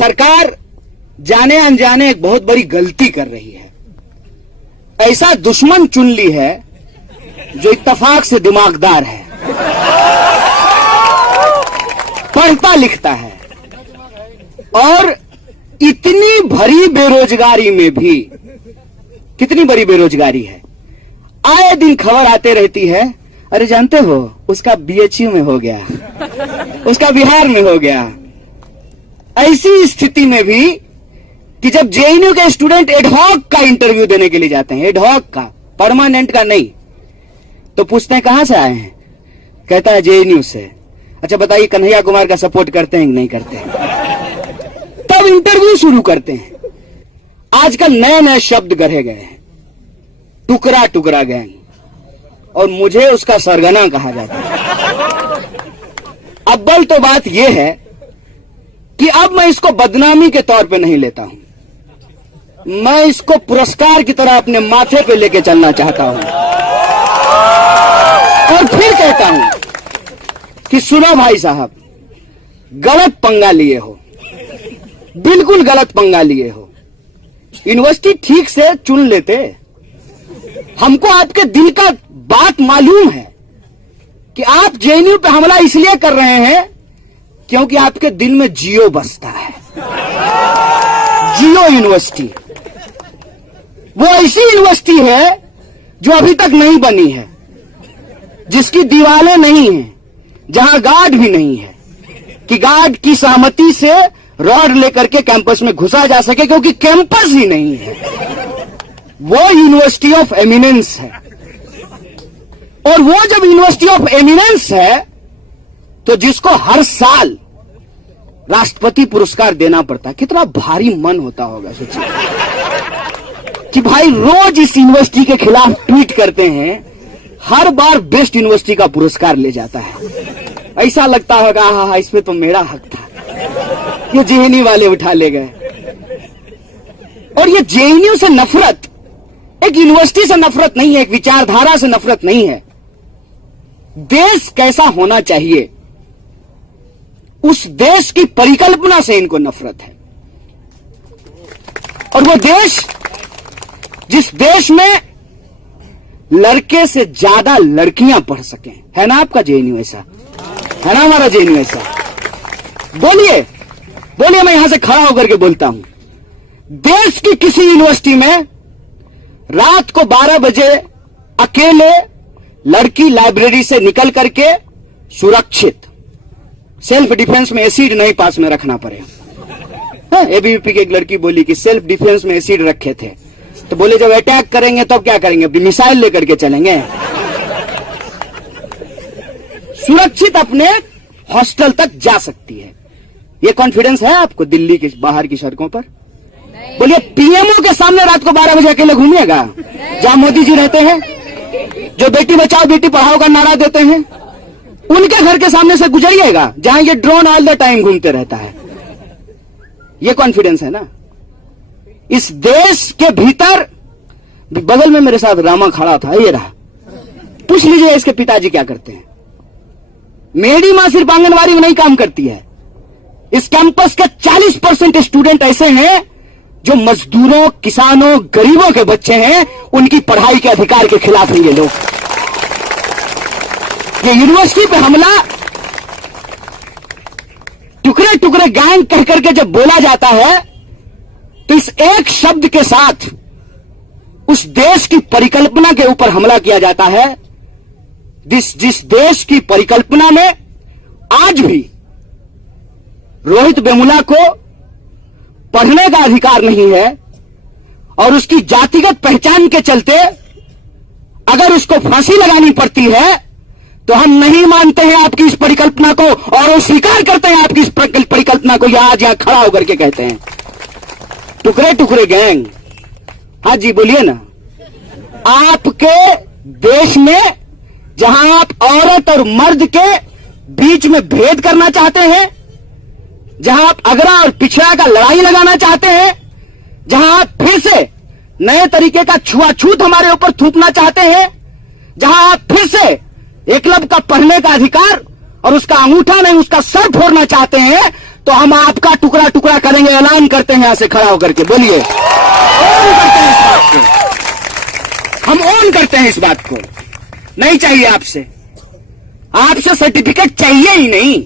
सरकार जाने अनजाने एक बहुत बड़ी गलती कर रही है। ऐसा दुश्मन चुन ली है जो इत्तेफाक से दिमागदार है, पढ़ता लिखता है, और इतनी भरी बेरोजगारी में भी, कितनी बड़ी बेरोजगारी है, आए दिन खबर आते रहती है, अरे जानते हो उसका बीएचयू में हो गया, उसका बिहार में हो गया। ऐसी स्थिति में भी कि जब जेएनयू के स्टूडेंट एडहॉक का इंटरव्यू देने के लिए जाते हैं, एडहॉक का, परमानेंट का नहीं, तो पूछते हैं कहां से आए हैं, कहता है जेएनयू से। अच्छा बताइए कन्हैया कुमार का सपोर्ट करते हैं कि नहीं करते हैं? तब इंटरव्यू शुरू करते हैं। आजकल नए नए शब्द गढ़े गए हैं, टुकड़ा टुकड़ा गैंग, और मुझे उसका सरगना कहा जाता है। अव्वल तो बात यह है कि अब मैं इसको बदनामी के तौर पे नहीं लेता हूं, मैं इसको पुरस्कार की तरह अपने माथे पे लेके चलना चाहता हूं। और फिर कहता हूं कि सुनो भाई साहब, गलत पंगा लिए हो, बिल्कुल गलत पंगा लिए हो। यूनिवर्सिटी ठीक से चुन लेते। हमको आपके दिल का बात मालूम है कि आप जेएनयू पे हमला इसलिए कर रहे हैं क्योंकि आपके दिल में जियो बसता है। जियो यूनिवर्सिटी वो ऐसी यूनिवर्सिटी है जो अभी तक नहीं बनी है, जिसकी दीवारें नहीं हैं, जहां गार्ड भी नहीं है कि गार्ड की सहमति से रॉड लेकर के कैंपस में घुसा जा सके, क्योंकि कैंपस ही नहीं है। वो यूनिवर्सिटी ऑफ एमिनेंस है, और वो जब यूनिवर्सिटी ऑफ एमिनेंस है तो जिसको हर साल राष्ट्रपति पुरस्कार देना पड़ता है, कितना भारी मन होता होगा सोचिए कि भाई रोज इस यूनिवर्सिटी के खिलाफ ट्वीट करते हैं, हर बार बेस्ट यूनिवर्सिटी का पुरस्कार ले जाता है। ऐसा लगता होगा हाँ इसमें तो मेरा हक था, ये जेएनयू वाले उठा ले गए। और ये जेएनयू से नफरत एक यूनिवर्सिटी से नफरत नहीं है, एक विचारधारा से नफरत नहीं है। देश कैसा होना चाहिए उस देश की परिकल्पना से इनको नफरत है। और वो देश, जिस देश में लड़के से ज्यादा लड़कियां पढ़ सकें, है ना आपका जेएनयू ऐसा? है ना हमारा जेएनयू ऐसा? बोलिए बोलिए, मैं यहां से खड़ा होकर के बोलता हूं, देश की किसी यूनिवर्सिटी में रात को 12 बजे अकेले लड़की लाइब्रेरी से निकल करके सुरक्षित, सेल्फ डिफेंस में एसिड नहीं पास में रखना पड़े। एबीवीपी की एक लड़की बोली कि सेल्फ डिफेंस में एसिड रखे थे, तो बोले जब अटैक करेंगे तब क्या करेंगे, मिसाइल लेकर के चलेंगे। सुरक्षित अपने हॉस्टल तक जा सकती है। ये कॉन्फिडेंस है आपको दिल्ली के बाहर की सड़कों पर? बोलिए पीएमओ के सामने रात को 12 बजे अकेले घूमिएगा, जहां मोदी जी रहते हैं, जो बेटी बचाओ बेटी पढ़ाओ का नारा देते हैं, उनके घर के सामने से गुजरिएगा जहां ये ड्रोन ऑल द टाइम घूमते रहता है। ये कॉन्फिडेंस है ना? इस देश के भीतर, बगल में मेरे साथ रामा खड़ा था, ये रहा, पूछ लीजिए इसके पिताजी क्या करते हैं। मेरी मां सिर्फ आंगनवाड़ी में नहीं काम करती है। इस कैंपस के 40% स्टूडेंट ऐसे हैं जो मजदूरों, किसानों, गरीबों के बच्चे हैं, उनकी पढ़ाई के अधिकार के खिलाफ हैं ये लोग। ये यूनिवर्सिटी पे हमला टुकड़े टुकड़े गैंग कह करके जब बोला जाता है, तो इस एक शब्द के साथ उस देश की परिकल्पना के ऊपर हमला किया जाता है, जिस देश की परिकल्पना में आज भी रोहित वेमुला को पढ़ने का अधिकार नहीं है, और उसकी जातिगत पहचान के चलते अगर उसको फांसी लगानी पड़ती है तो हम नहीं मानते हैं आपकी इस परिकल्पना को, और वो स्वीकार करते हैं आपकी इस परिकल्पना को। आज यहां खड़ा होकर के कहते हैं टुकड़े टुकड़े गैंग। हाँ जी बोलिए ना, आपके देश में जहां आप औरत और मर्द के बीच में भेद करना चाहते हैं, जहां आप अगरा और पिछड़ा का लड़ाई लगाना चाहते हैं, जहां आप फिर से नए तरीके का छुआछूत हमारे ऊपर थूकना चाहते हैं, जहां आप फिर से एकलव्य का पढ़ने का अधिकार और उसका अंगूठा नहीं उसका सर फोड़ना चाहते हैं, तो हम आपका टुकड़ा टुकड़ा करेंगे। ऐलान करते हैं यहां से खड़ा होकर के, बोलिए। ओन करते हैं इस बात को, हम ओन करते हैं इस बात को। नहीं चाहिए आपसे, आपसे सर्टिफिकेट चाहिए ही नहीं,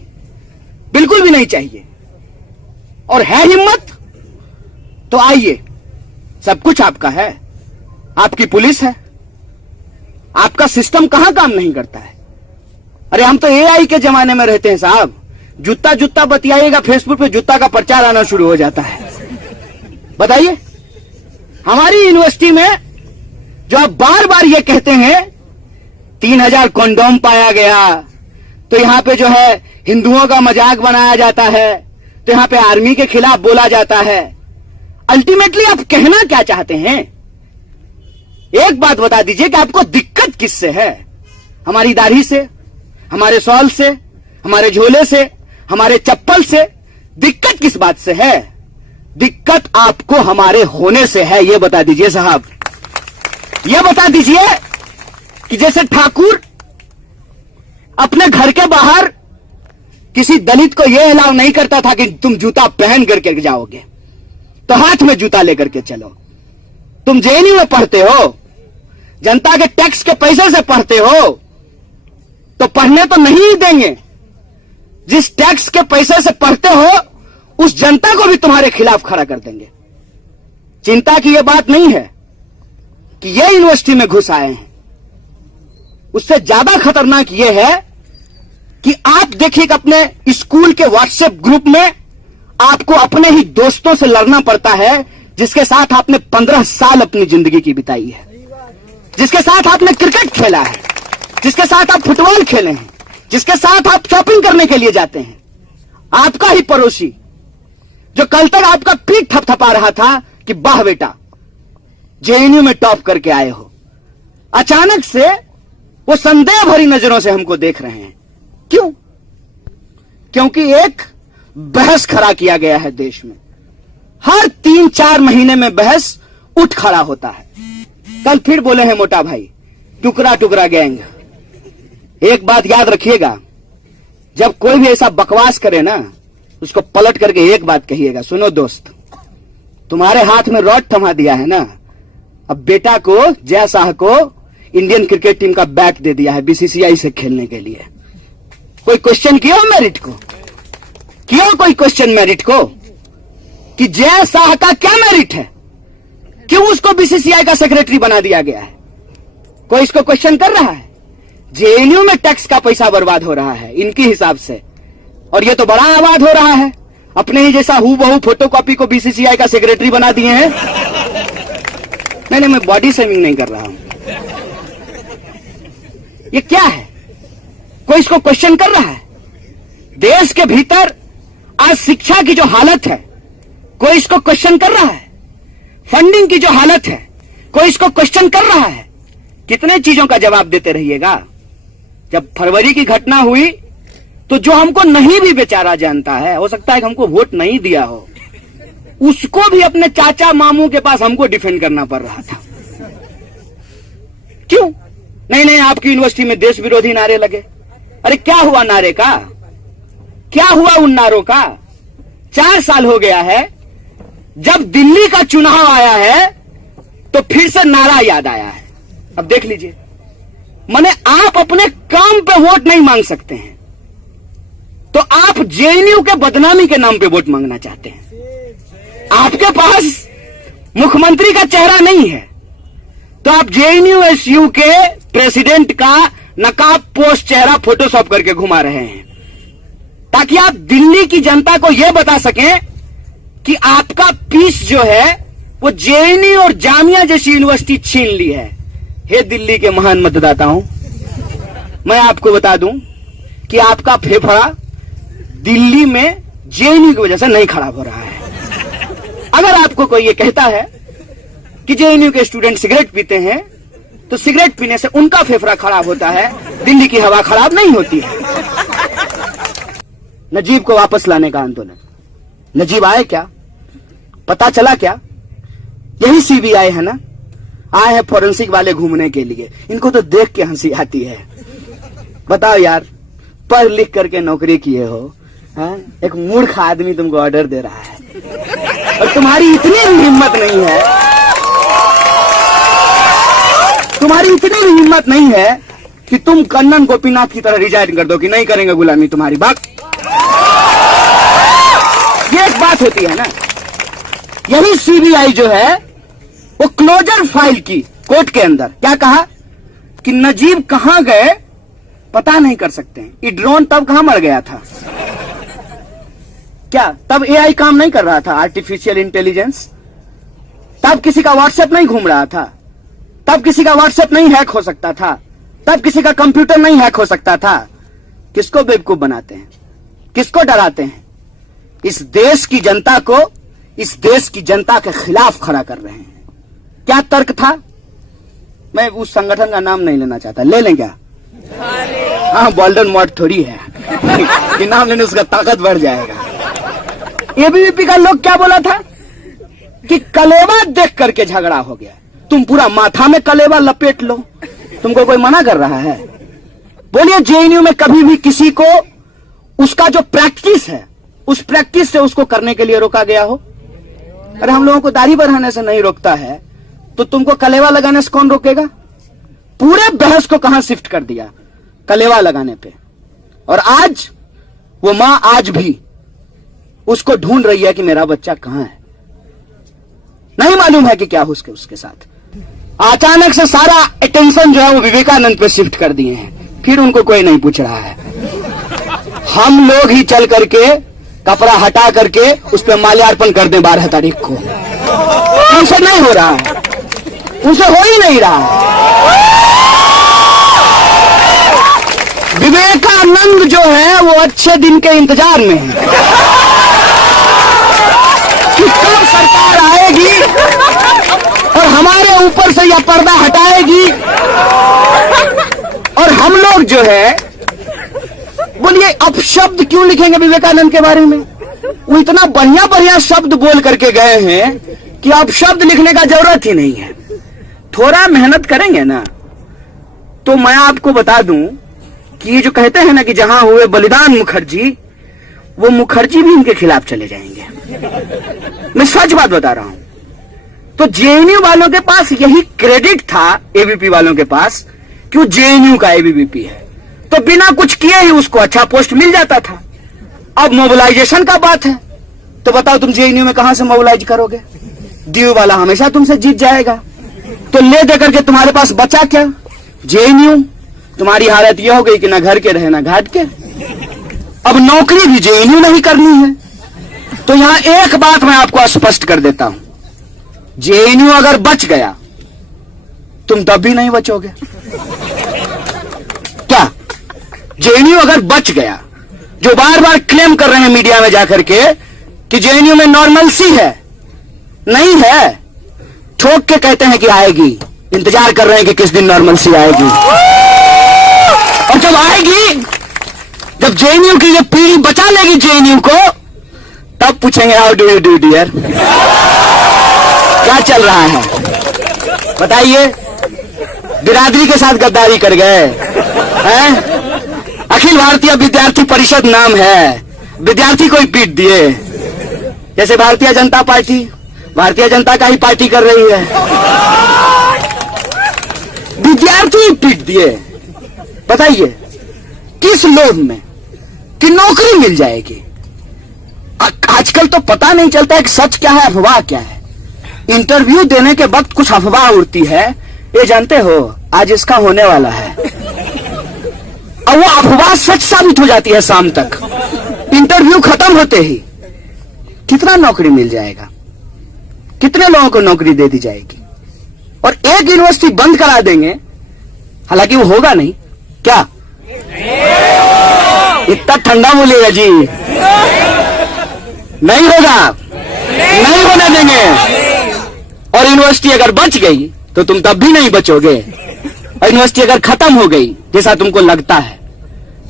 बिल्कुल भी नहीं चाहिए। और है हिम्मत तो आइए, सब कुछ आपका है। आपकी पुलिस है, आपका सिस्टम कहां काम नहीं करता है। अरे हम तो एआई के जमाने में रहते हैं साहब। जूता जूता बतियाइएगा फेसबुक पे, जूता का प्रचार आना शुरू हो जाता है। बताइए, हमारी यूनिवर्सिटी में जो आप बार बार ये कहते हैं 3000 कंडोम पाया गया, तो यहां पे जो है हिंदुओं का मजाक बनाया जाता है, तो यहां पे आर्मी के खिलाफ बोला जाता है। अल्टीमेटली आप कहना क्या चाहते हैं? एक बात बता दीजिए कि आपको दिक्कत किससे है? हमारी दाढ़ी से, हमारे सॉल से, हमारे झोले से, हमारे चप्पल से? दिक्कत किस बात से है? दिक्कत आपको हमारे होने से है, यह बता दीजिए साहब। यह बता दीजिए कि जैसे ठाकुर अपने घर के बाहर किसी दलित को यह अलाउ नहीं करता था कि तुम जूता पहन करके जाओगे, तो हाथ में जूता लेकर के चलो। तुम जेएनयू में पढ़ते हो, जनता के टैक्स के पैसे से पढ़ते हो, तो पढ़ने तो नहीं देंगे। जिस टैक्स के पैसे से पढ़ते हो उस जनता को भी तुम्हारे खिलाफ खड़ा कर देंगे। चिंता की यह बात नहीं है कि यह यूनिवर्सिटी में घुस आए हैं। उससे ज्यादा खतरनाक यह है कि आप देखिए कि अपने स्कूल के व्हाट्सएप ग्रुप में आपको अपने ही दोस्तों से लड़ना पड़ता है, जिसके साथ आपने 15 साल अपनी जिंदगी की बिताई है, जिसके साथ आपने क्रिकेट खेला है, जिसके साथ आप फुटबॉल खेले हैं, जिसके साथ आप शॉपिंग करने के लिए जाते हैं। आपका ही पड़ोसी जो कल तक आपका पीठ थपथपा रहा था कि वाह बेटा जेएनयू में टॉप करके आए हो, अचानक से वो संदेह भरी नजरों से हमको देख रहे हैं। क्यों? क्योंकि एक बहस खड़ा किया गया है देश में। हर 3-4 महीने में बहस उठ खड़ा होता है। कल फिर बोले हैं मोटा भाई, टुकड़ा टुकड़ा गैंग। एक बात याद रखिएगा, जब कोई भी ऐसा बकवास करे ना, उसको पलट करके एक बात कहिएगा, सुनो दोस्त, तुम्हारे हाथ में रॉड थमा दिया है ना, अब बेटा को, जय शाह को इंडियन क्रिकेट टीम का बैट दे दिया है बीसीसीआई से खेलने के लिए। कोई क्वेश्चन किया मेरिट को? किया कोई क्वेश्चन मेरिट को कि जय शाह का क्या मेरिट है, क्यों उसको बीसीसीआई का सेक्रेटरी बना दिया गया है? कोई इसको क्वेश्चन कर रहा है? जेएनयू में टैक्स का पैसा बर्बाद हो रहा है इनके हिसाब से, और ये तो बड़ा आबाद हो रहा है। अपने ही जैसा हूबहू फोटोकॉपी को बीसीसीआई का सेक्रेटरी बना दिए हैं। नहीं, मैं बॉडी शेमिंग नहीं कर रहा हूं। ये क्या है? कोई इसको क्वेश्चन कर रहा है? देश के भीतर आज शिक्षा की जो हालत है, कोई इसको क्वेश्चन कर रहा है? फंडिंग की जो हालत है, कोई इसको क्वेश्चन कर रहा है? कितने चीजों का जवाब देते रहिएगा। जब फरवरी की घटना हुई तो जो हमको नहीं भी बेचारा जानता है, हो सकता है कि हमको वोट नहीं दिया हो, उसको भी अपने चाचा मामू के पास हमको डिफेंड करना पड़ रहा था। क्यों? नहीं, आपकी यूनिवर्सिटी में देश विरोधी नारे लगे। अरे क्या हुआ नारे का? क्या हुआ उन नारों का? 4 साल हो गया है, जब दिल्ली का चुनाव आया है तो फिर से नारा याद आया है। अब देख लीजिए, माने आप अपने काम पे वोट नहीं मांग सकते हैं, तो आप जेएनयू के बदनामी के नाम पे वोट मांगना चाहते हैं। आपके पास मुख्यमंत्री का चेहरा नहीं है, तो आप जेएनयू के प्रेसिडेंट का नकाब पोस्ट चेहरा फोटोशॉप करके घुमा रहे हैं, ताकि आप दिल्ली की जनता को यह बता सकें कि आपका पीस जो है वो जेएनयू और जामिया जैसी यूनिवर्सिटी छीन ली है। हे दिल्ली के महान मतदाताओं, मैं आपको बता दूं कि आपका फेफड़ा दिल्ली में जेएनयू की वजह से नहीं खराब हो रहा है। अगर आपको कोई ये कहता है कि जेएनयू के स्टूडेंट सिगरेट पीते हैं, तो सिगरेट पीने से उनका फेफड़ा खराब होता है, दिल्ली की हवा खराब नहीं होती है। नजीब को वापस लाने का आंदोलन, नजीब आए क्या? पता चला क्या? यही सीबीआई है ना, आए हैं फॉरेंसिक वाले घूमने के लिए। इनको तो देख के हंसी आती है। बताओ यार, पढ़ लिख करके नौकरी किए हो, हाँ? एक मूर्ख आदमी तुमको ऑर्डर दे रहा है और तुम्हारी इतनी भी हिम्मत नहीं है, तुम्हारी इतनी भी हिम्मत नहीं है कि तुम कन्नन गोपीनाथ की तरह रिजाइन कर दो कि नहीं करेंगे गुलामी तुम्हारी बात। ये एक बात होती है ना। यही सीबीआई जो है वो क्लोजर फाइल की कोर्ट के अंदर क्या कहा कि नजीब कहां गए पता नहीं कर सकते हैं। ये ड्रोन तब कहां मर गया था? क्या तब एआई काम नहीं कर रहा था? आर्टिफिशियल इंटेलिजेंस तब किसी का व्हाट्सएप नहीं घूम रहा था? तब किसी का व्हाट्सएप नहीं हैक हो सकता था? तब किसी का कंप्यूटर नहीं हैक हो सकता था? किसको बेवकूफ बनाते हैं? किसको डराते हैं? इस देश की जनता को, इस देश की जनता के खिलाफ खड़ा कर रहे हैं। क्या तर्क था? मैं उस संगठन का नाम नहीं लेना चाहता, ले लें क्या? हाँ, बॉल्डन मॉड थोड़ी है कि नाम लेने उसका ताकत बढ़ जाएगा। एबीवीपी का लोग क्या बोला था कि कलेवा देख करके झगड़ा हो गया। तुम पूरा माथा में कलेवा लपेट लो, तुमको कोई मना कर रहा है? बोलिए जेएनयू में कभी भी किसी को उसका जो प्रैक्टिस है उस प्रैक्टिस से उसको करने के लिए रोका गया हो? अरे हम लोगों को दाढ़ी बढ़ाने से नहीं रोकता है तो तुमको कलेवा लगाने से कौन रोकेगा? पूरे बहस को कहां शिफ्ट कर दिया? कलेवा लगाने पे। और आज वो मां आज भी उसको ढूंढ रही है कि मेरा बच्चा कहां है। नहीं मालूम है कि क्या हो उसके साथ। अचानक से सारा अटेंशन जो है वो विवेकानंद पे शिफ्ट कर दिए हैं। फिर उनको कोई नहीं पूछ रहा है। हम लोग ही चल करके कपड़ा हटा करके उस पर माल्यार्पण कर दें 12 तारीख को। उनसे नहीं हो रहा है, उनसे हो ही नहीं रहा है। विवेकानंद जो है वो अच्छे दिन के इंतजार में है कि कब सरकार आएगी और हमारे ऊपर से यह पर्दा हटाएगी और हम लोग जो है बोलिए अपशब्द क्यों लिखेंगे विवेकानंद के बारे में? वो इतना बढ़िया बढ़िया शब्द बोल करके गए हैं कि अपशब्द लिखने का जरूरत ही नहीं है। थोड़ा मेहनत करेंगे ना तो मैं आपको बता दूं कि ये जो कहते हैं ना कि जहां हुए बलिदान मुखर्जी, वो मुखर्जी भी इनके खिलाफ चले जाएंगे। मैं सच बात बता रहा हूं। तो जेएनयू वालों के पास यही क्रेडिट था एबीवीपी वालों के पास कि वो जेएनयू का एबीवीपी है, तो बिना कुछ किए ही उसको अच्छा पोस्ट मिल जाता था। अब मोबिलाइजेशन का बात है तो बताओ तुम जेएनयू में कहां से मोबिलाइज करोगे? दीव वाला हमेशा तुमसे जीत जाएगा। तो ले दे करके तुम्हारे पास बचा क्या? जेएनयू। तुम्हारी हालत यह हो गई कि ना घर के रहे ना घाट के। अब नौकरी भी जेएनयू नहीं करनी है। तो यहां एक बात मैं आपको स्पष्ट कर देता हूं, जेएनयू अगर बच गया तुम तब भी नहीं बचोगे। क्या जेएनयू अगर बच गया, जो बार बार क्लेम कर रहे हैं मीडिया में जाकर के कि जेएनयू में नॉर्मलसी है, नहीं है, ठोक के कहते हैं कि आएगी। इंतजार कर रहे हैं कि किस दिन नॉर्मलसी आएगी। और जब आएगी, जब जेएनयू की ये पीढ़ी बचा लेगी जेएनयू को, तब पूछेंगे how do you do dear, क्या चल रहा है बताइए। बिरादरी के साथ गद्दारी कर गए हैं। अखिल भारतीय विद्यार्थी परिषद नाम है, विद्यार्थी को ही पीट दिए। जैसे भारतीय जनता पार्टी भारतीय जनता का ही पार्टी कर रही है, विद्यार्थी ही पीट दिए। बताइए किस लोभ में कि नौकरी मिल जाएगी। आजकल तो पता नहीं चलता है कि सच क्या है अफवाह क्या है। इंटरव्यू देने के वक्त कुछ अफवाह उड़ती है, ये जानते हो आज इसका होने वाला है, और वो अफवाह सच साबित हो जाती है शाम तक। इंटरव्यू खत्म होते ही कितना नौकरी मिल जाएगा, कितने लोगों को नौकरी दे दी जाएगी। और एक यूनिवर्सिटी बंद करा देंगे, हालांकि वो होगा नहीं। क्या इतना ठंडा बोलेगा जी? नहीं होगा, नहीं होने देंगे। और यूनिवर्सिटी अगर बच गई तो तुम तब भी नहीं बचोगे। और यूनिवर्सिटी अगर खत्म हो गई जैसा तुमको लगता है,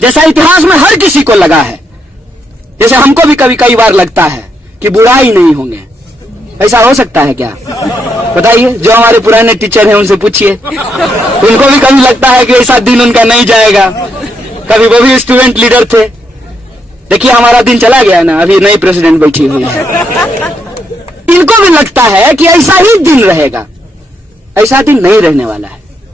जैसा इतिहास में हर किसी को लगा है, जैसे हमको भी कभी कई बार लगता है कि बुरा ही नहीं होंगे, ऐसा हो सकता है क्या? बताइए, जो हमारे पुराने टीचर हैं उनसे पूछिए, उनको भी कभी लगता है कि ऐसा दिन उनका नहीं जाएगा। कभी वो भी स्टूडेंट लीडर थे, देखिए हमारा दिन चला गया ना, अभी नई प्रेसिडेंट बैठी हुई है। इनको भी लगता है कि ऐसा ही दिन रहेगा, ऐसा दिन नहीं रहने वाला है।